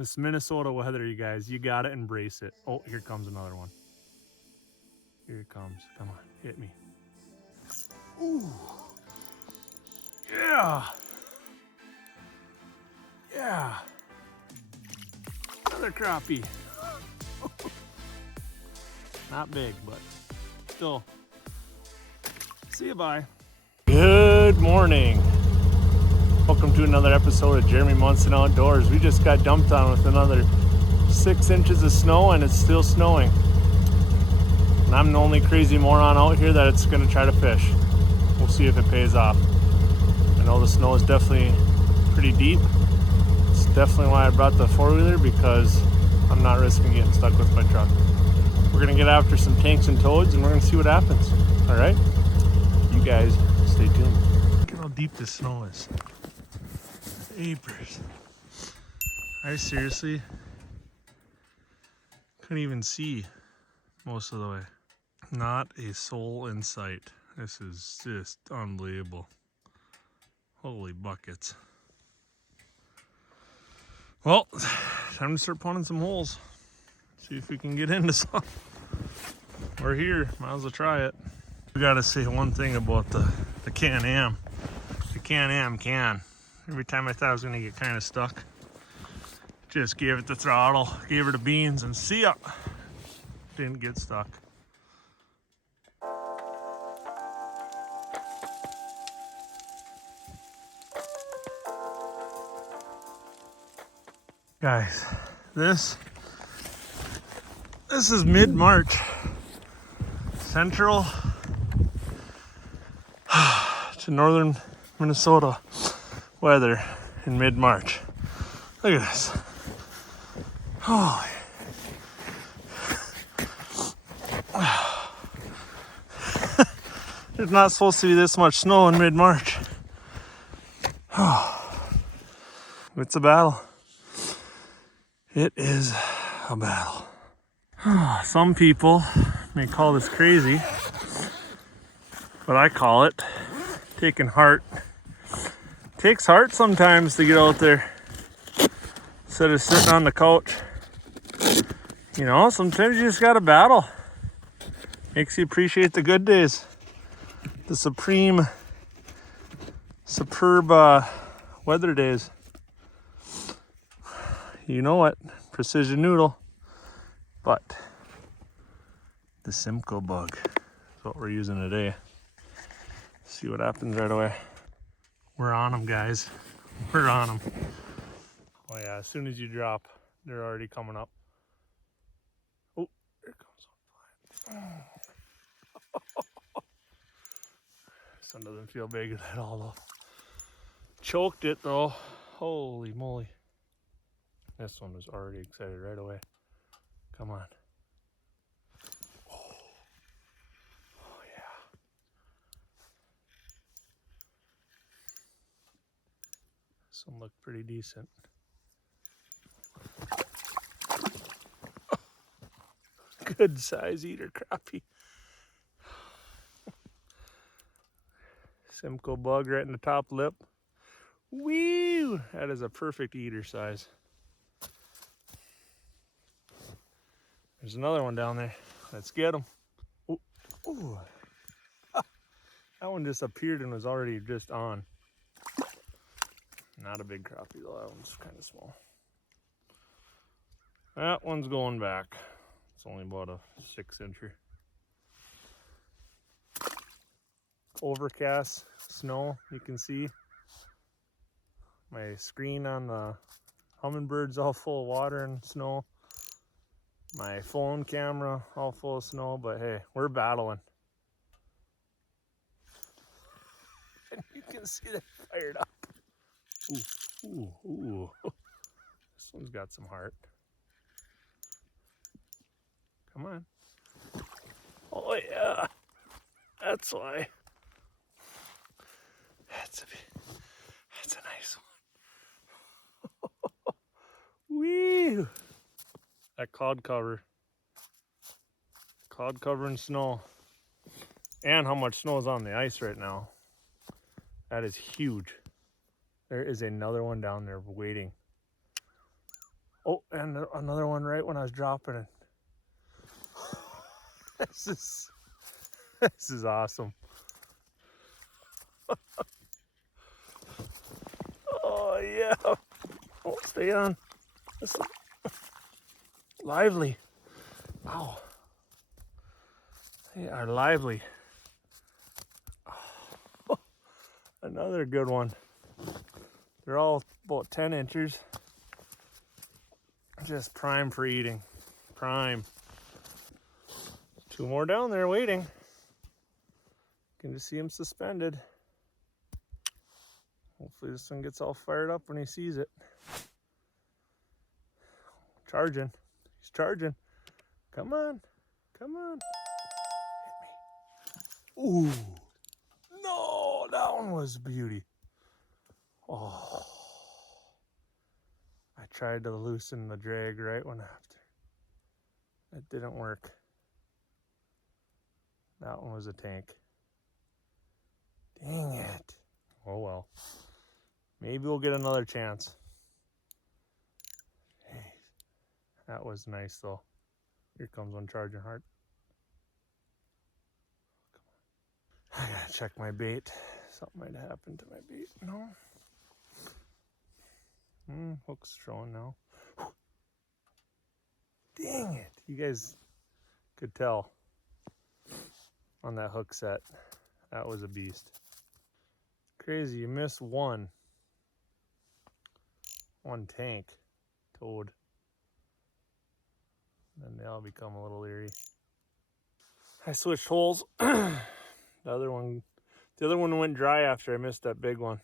This Minnesota weather, you guys, you gotta embrace it. Oh, here comes another one. Here it comes. Come on, hit me. Ooh. Yeah. Yeah. Another crappie. Not big, but still. See you, bye. Good morning. Welcome to another episode of Jeremy Munson Outdoors. We just got dumped on with another 6 inches of snow, and it's still snowing. And I'm the only crazy moron out here that it's gonna try to fish. We'll see if it pays off. I know the snow is definitely pretty deep. It's definitely why I brought the four-wheeler, because I'm not risking getting stuck with my truck. We're gonna get after some tanks and toads, and we're gonna see what happens. All right? You guys stay tuned. Look at how deep this snow is. Apers. I seriously couldn't even see most of the way. Not a soul in sight. This is just unbelievable. Holy buckets. Well, time to start punting some holes. See if we can get into some. We're here, might as well try it. We gotta say one thing about the Can-Am. The Can-Am can. Every time I thought I was gonna get kind of stuck, just gave it the throttle, gave her the beans, and see ya. Didn't get stuck. Guys, this is mid-March. Central to northern Minnesota weather in mid-March. Look at this. Holy. There's not supposed to be this much snow in mid-March. It's a battle. It is a battle. Some people may call this crazy, but I call it taking heart. It takes heart sometimes to get out there instead of sitting on the couch. You know, sometimes you just gotta battle. Makes you appreciate the good days. The superb weather days. You know what? Precision Noodle. But the Simcoe bug is what we're using today. See what happens right away. We're on them, guys. We're on them. Oh yeah, as soon as you drop, they're already coming up. Oh, here comes one flying. This one doesn't feel big at all though. Choked it though. Holy moly. This one was already excited right away. Come on. Oh yeah. This one looked pretty decent. Good size eater crappie. Simcoe bug right in the top lip. Woo! That is a perfect eater size. There's another one down there. Let's get him. Ooh. Ooh. That one just appeared and was already just on. Not a big crappie though, that one's kind of small. That one's going back. It's only about a 6-incher. Overcast snow, you can see. My screen on the hummingbird's all full of water and snow. My phone camera all full of snow, but hey, we're battling. And you can see that fired up. Ooh, ooh, ooh. This one's got some heart. Come on. Oh yeah, that's why. That's a nice one. Woo! That cloud cover and snow, and how much snow is on the ice right now. That is huge. There is another one down there waiting. Oh, and another one right when I was dropping it. This is awesome. Oh yeah. Oh, stay on. This is lively. Wow. They are lively. Oh, another good one. They're all about 10 inches. Just prime for eating. Prime. Two more down there waiting. You can just see him suspended. Hopefully this one gets all fired up when he sees it. Charging. He's charging. Come on. Come on. Hit me. Ooh. No, that one was a beauty. Oh. I tried to loosen the drag right when after. It didn't work. That one was a tank. Dang it. Oh well. Maybe we'll get another chance. Hey, that was nice though. Here comes one charging hard. Come on. I gotta check my bait. Something might have happened to my bait. No. Hook's showing now. Dang it. You guys could tell on that hook set. That was a beast. Crazy, you miss one tank toad. Then they all become a little leery. I switched holes. The other one went dry after I missed that big one.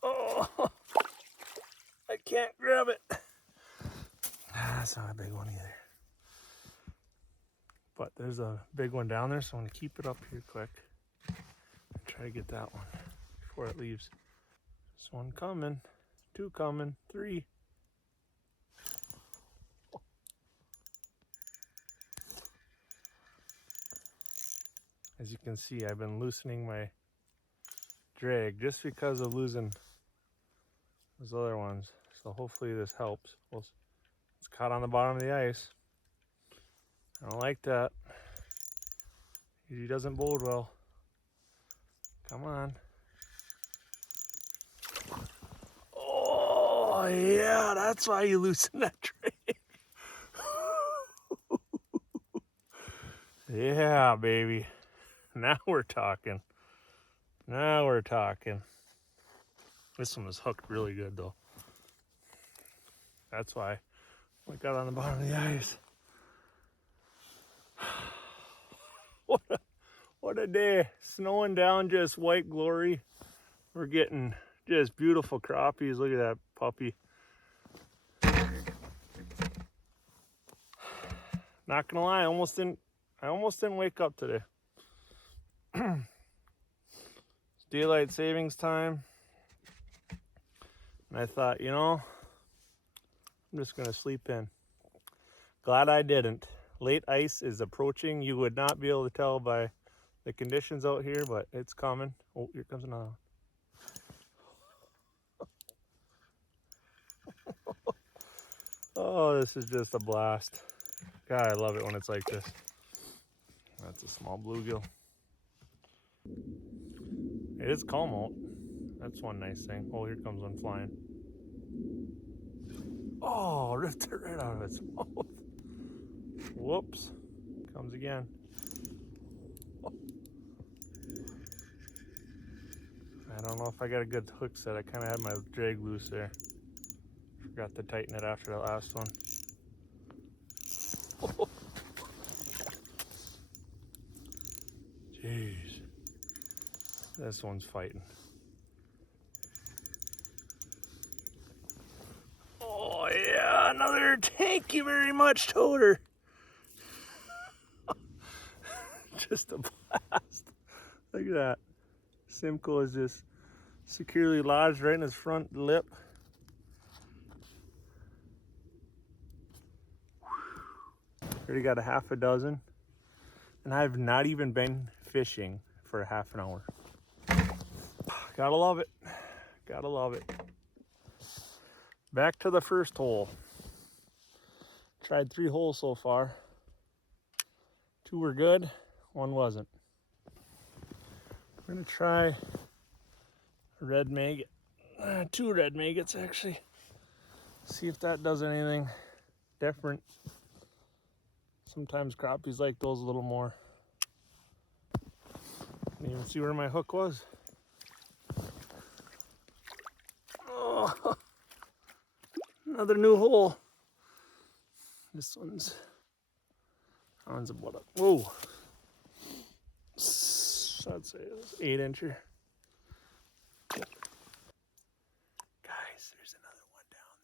Oh, I can't grab it. That's not a big one either. But there's a big one down there, so I'm gonna keep it up here quick and try to get that one before it leaves. This one coming, two coming, three. As you can see, I've been loosening my drag just because of losing those other ones. So hopefully this helps. Well, it's caught on the bottom of the ice. I don't like that. He doesn't bode well. Come on. Oh yeah, that's why you loosen that drag. Yeah, baby. Now we're talking. Now we're talking. This one was hooked really good though. That's why I got on the bottom of the ice. What a day. Snowing down, just white glory. We're getting just beautiful crappies. Look at that puppy. Not gonna lie, I almost didn't wake up today. It's daylight savings time. And I thought, I'm just gonna sleep in. Glad I didn't. Late ice is approaching. You would not be able to tell by the conditions out here, but it's coming. Oh, here comes another one. Oh, this is just a blast. God, I love it when it's like this. That's a small bluegill. It is calm out. That's one nice thing. Oh, here comes one flying. Oh, ripped it right out of its mouth. Whoops. Comes again. Oh. I don't know if I got a good hook set. I kind of had my drag loose there. Forgot to tighten it after that last one. Oh. Jeez. This one's fighting. Oh yeah, another thank you very much, Toter. Just a blast. Look at that. Simcoe is just securely lodged right in his front lip. Already got a half a dozen. And I've not even been fishing for a half an hour. Gotta love it. Gotta love it. Back to the first hole. Tried 3 holes so far. 2 were good, 1 wasn't. We're gonna try a red maggot. 2 red maggots actually. See if that does anything different. Sometimes crappies like those a little more. Didn't even see where my hook was. Oh, another new hole. That one's about a, whoa. I'd say it was 8-incher. Guys, there's another one down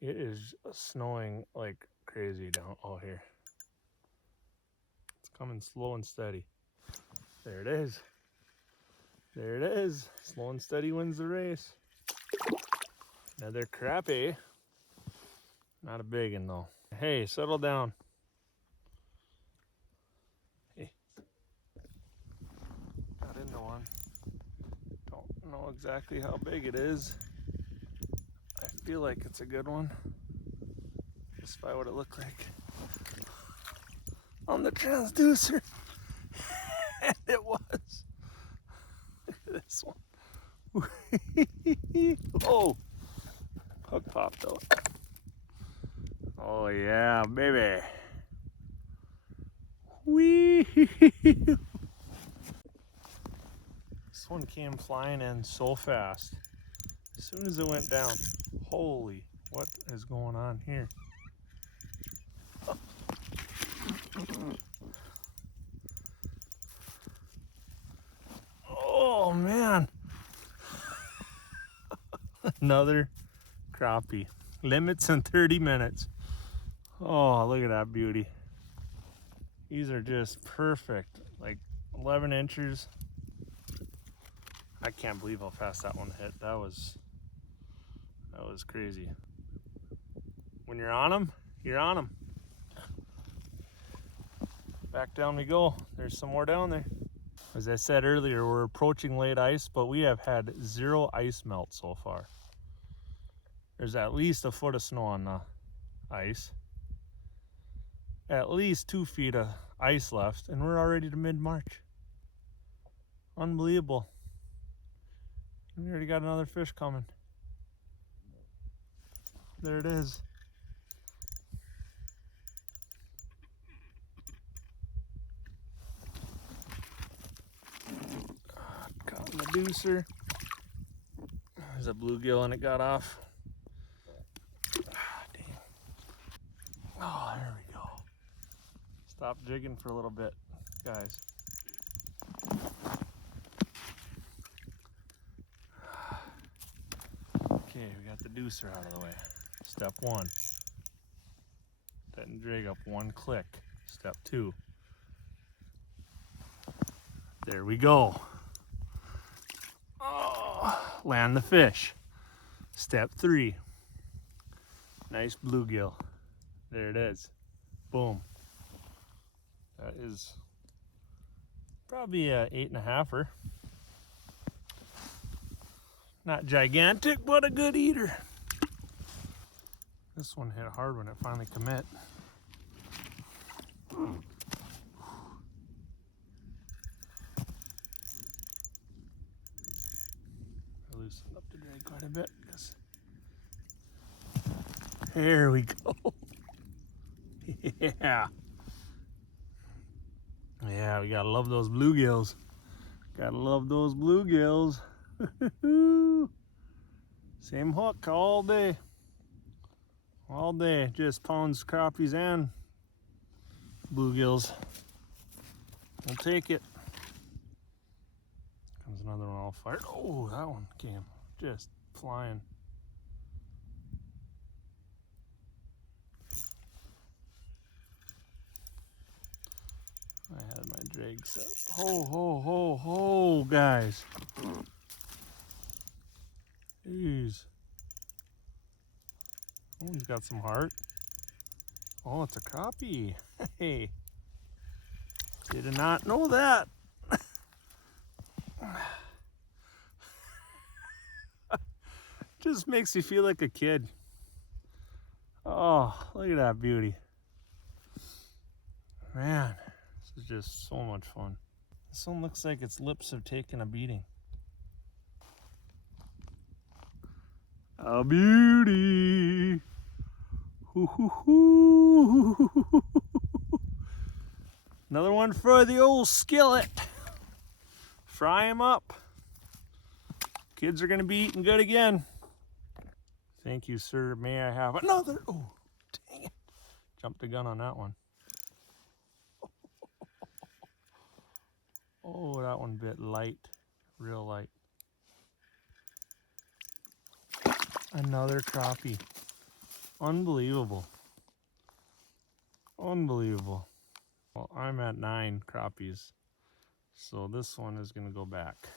there. It is snowing like crazy down here. It's coming slow and steady. There it is. There it is. Slow and steady wins the race. Another crappie. Not a big one though. Hey, settle down. Hey. Got into one. Don't know exactly how big it is. I feel like it's a good one. Just by what it looked like on the transducer. And it was. Look at this one. Oh, hook popped out. Oh yeah, baby. Whee! This one came flying in so fast. As soon as it went down, holy, what is going on here? Oh man. Another crappie. Limits in 30 minutes. Oh, look at that beauty. These are just perfect. Like 11 inches. I can't believe how fast that one hit. That was crazy. When you're on them, you're on them. Back down we go. There's some more down there. As I said earlier, we're approaching late ice, but we have had 0 ice melt so far. There's at least a foot of snow on the ice. At least 2 feet of ice left, and we're already to mid-March. Unbelievable. We already got another fish coming. There it is. Caught in the deucer. There's a bluegill and it got off. Dang. Oh, there we go. Stop jigging for a little bit, guys. Okay, we got the deucer out of the way. Step 1. Didn't jig up 1 click. Step 2. There we go. Oh, land the fish. Step 3. Nice bluegill. There it is. Boom. That is probably a 8.5-er. Not gigantic, but a good eater. This one hit hard when it finally commit. I loosened up the drag quite a bit. Yes. There we go. Yeah. Yeah, we gotta love those bluegills. Gotta love those bluegills. Same hook all day. All day. Just pounds crappies and bluegills. We'll take it. Comes another one all fired. Oh, that one came just flying. I had my drag set. Ho, ho, ho, ho, guys. Jeez. Oh, he's got some heart. Oh, it's a crappie. Hey, did not know that. Just makes you feel like a kid. Oh, look at that beauty. Man, this is just so much fun. This one looks like its lips have taken a beating. A beauty. Hoo, hoo, hoo. Another one for the old skillet. Fry them up. Kids are gonna be eating good again. Thank you, sir. May I have another? Oh, dang it. Jumped the gun on that one. Oh, that one bit light. Real light. Another crappie. Unbelievable. Unbelievable. Well, I'm at 9 crappies. So this one is gonna go back.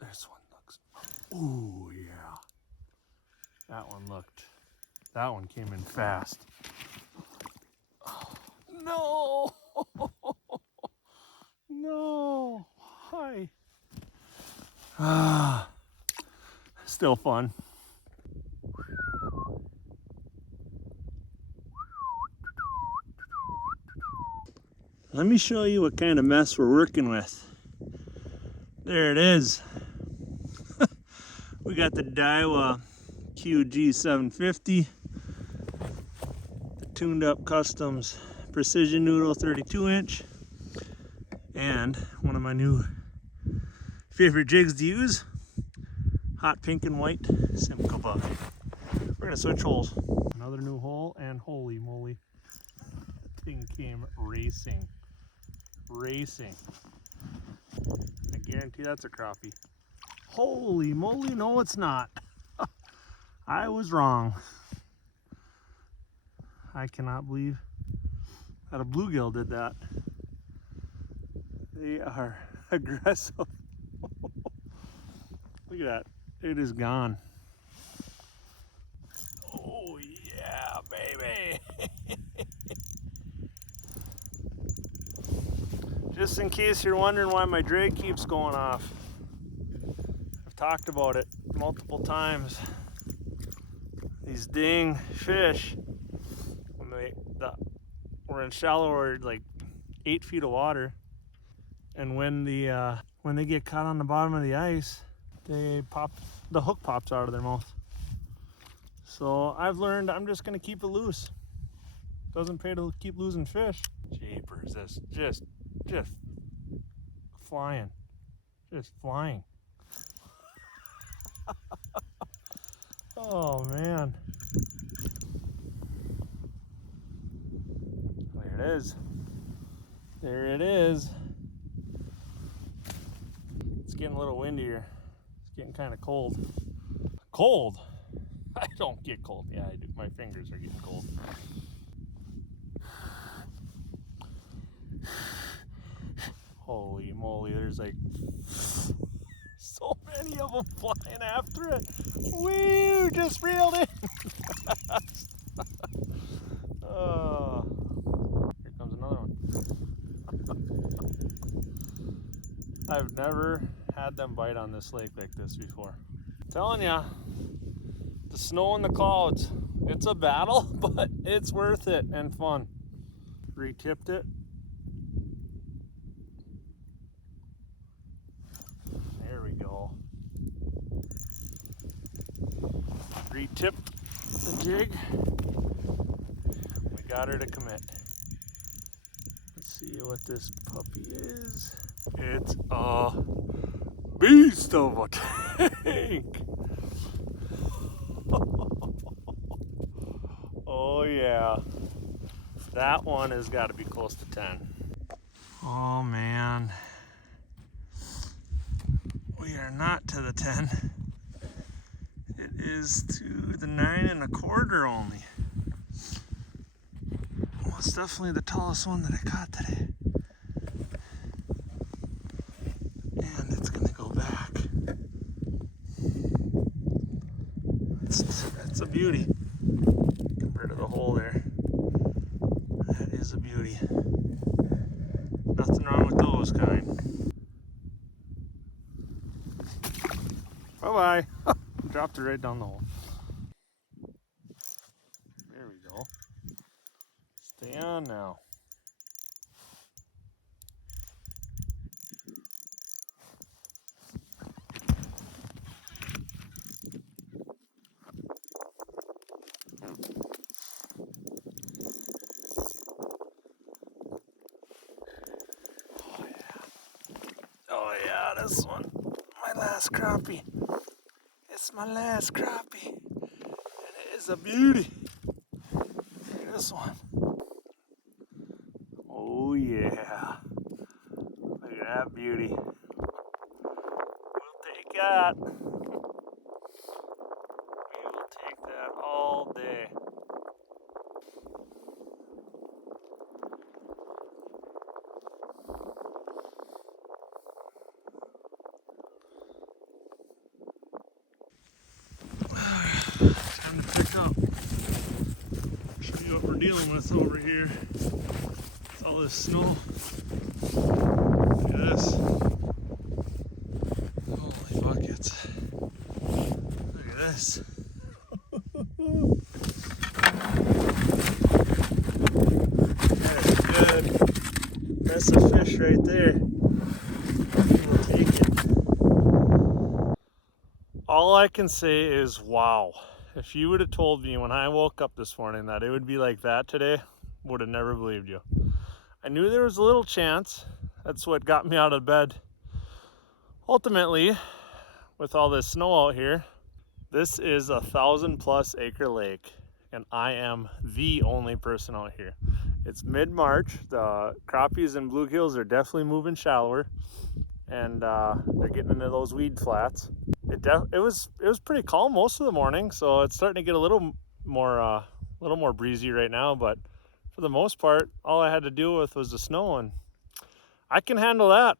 This one looks, oh yeah. That one came in fast. Oh, no, no, hi. Ah, still fun. Let me show you what kind of mess we're working with. There it is. We got the Daiwa QG 750, the tuned up Customs Precision Noodle 32-inch, and one of my new favorite jigs to use, hot pink and white Simcoe bug. We're gonna switch holes. Another new hole, and holy moly, that thing came racing. Racing. I guarantee that's a crappie. Holy moly, no it's not. I was wrong. I cannot believe that a bluegill did that. They are aggressive. Look at that, it is gone. Oh yeah, baby. Just in case you're wondering why my drag keeps going off, I've talked about it multiple times. These dang fish, when we're in shallow or like 8 feet of water, and when they get caught on the bottom of the ice, the hook pops out of their mouth. So I've learned I'm just gonna keep it loose. Doesn't pay to keep losing fish. Jeepers, that's just flying. Just flying. Oh man. There it is. There it is. It's getting a little windier. It's getting kind of cold. Cold? I don't get cold. Yeah, I do. My fingers are getting cold. Holy moly, there's like so many of them flying after it. Woo, just reeled in. Oh, here comes another one. I've never had them bite on this lake like this before. I'm telling ya, the snow and the clouds, it's a battle, but it's worth it and fun. Re-tipped it. There we go. Re-tipped the jig. We got her to commit. Let's see what this puppy is. It's a beast of a tank. Oh yeah. That one has got to be close to 10. Oh man. We are not to the 10. It is to the 9 1/4 only. Well, it's definitely the tallest one that I caught today. And it's gonna go back. It's beauty compared to the hole there. That is a beauty. Nothing wrong with those kind. Bye-bye. Dropped it right down the hole. There we go. Stay on now. Oh yeah, this one, my last crappie. It's my last crappie, and it is a beauty. Look at this one. Oh yeah, look at that beauty. We'll take that. We will take that all day. Time to pick up. Show you what we're dealing with over here. It's all this snow. Look at this. Holy buckets. Look at this. That is good. That's a fish right there. We'll take it. All I can say is wow. If you would have told me when I woke up this morning that it would be like that today, would have never believed you. I knew there was a little chance. That's what got me out of bed. Ultimately, with all this snow out here, this is a 1,000+ acre lake, and I am the only person out here. It's mid-March. The crappies and bluegills are definitely moving shallower, and they're getting into those weed flats. It was pretty calm most of the morning, so it's starting to get a little more breezy right now. But for the most part, all I had to deal with was the snow, and I can handle that.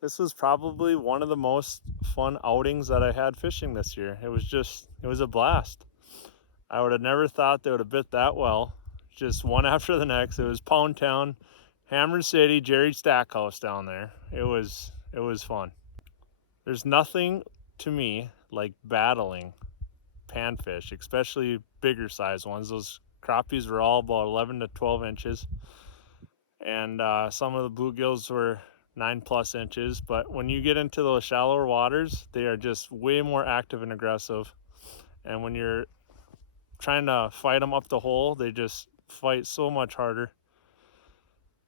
This was probably one of the most fun outings that I had fishing this year. It was a blast. I would have never thought they would have bit that well. Just one after the next. It was Pound Town, Hammer City, Jerry Stackhouse down there. It was fun. There's nothing to me like battling panfish, especially bigger size ones. Those crappies were all about 11 to 12 inches, and some of the bluegills were 9+ inches. But when you get into those shallower waters, they are just way more active and aggressive, and when you're trying to fight them up the hole, they just fight so much harder.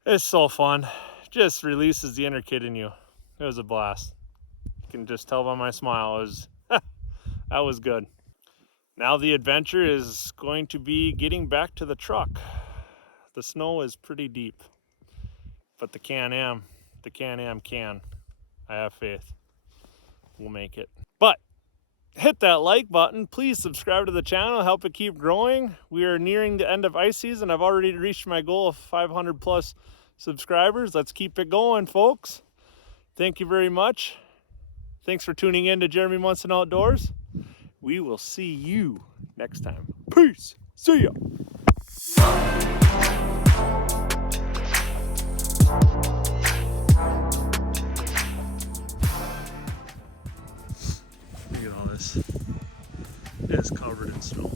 It's so fun. Just releases the inner kid in you. It was a blast. You can just tell by my smile. That was good. Now the adventure is going to be getting back to the truck. The snow is pretty deep, but the Can-Am can. I have faith. We'll make it. But hit that like button. Please subscribe to the channel. Help it keep growing. We are nearing the end of ice season. I've already reached my goal of 500+ subscribers. Let's keep it going, folks. Thank you very much. Thanks for tuning in to Jeremy Munson Outdoors. We will see you next time. Peace. See ya. Look at all this. It is covered in snow.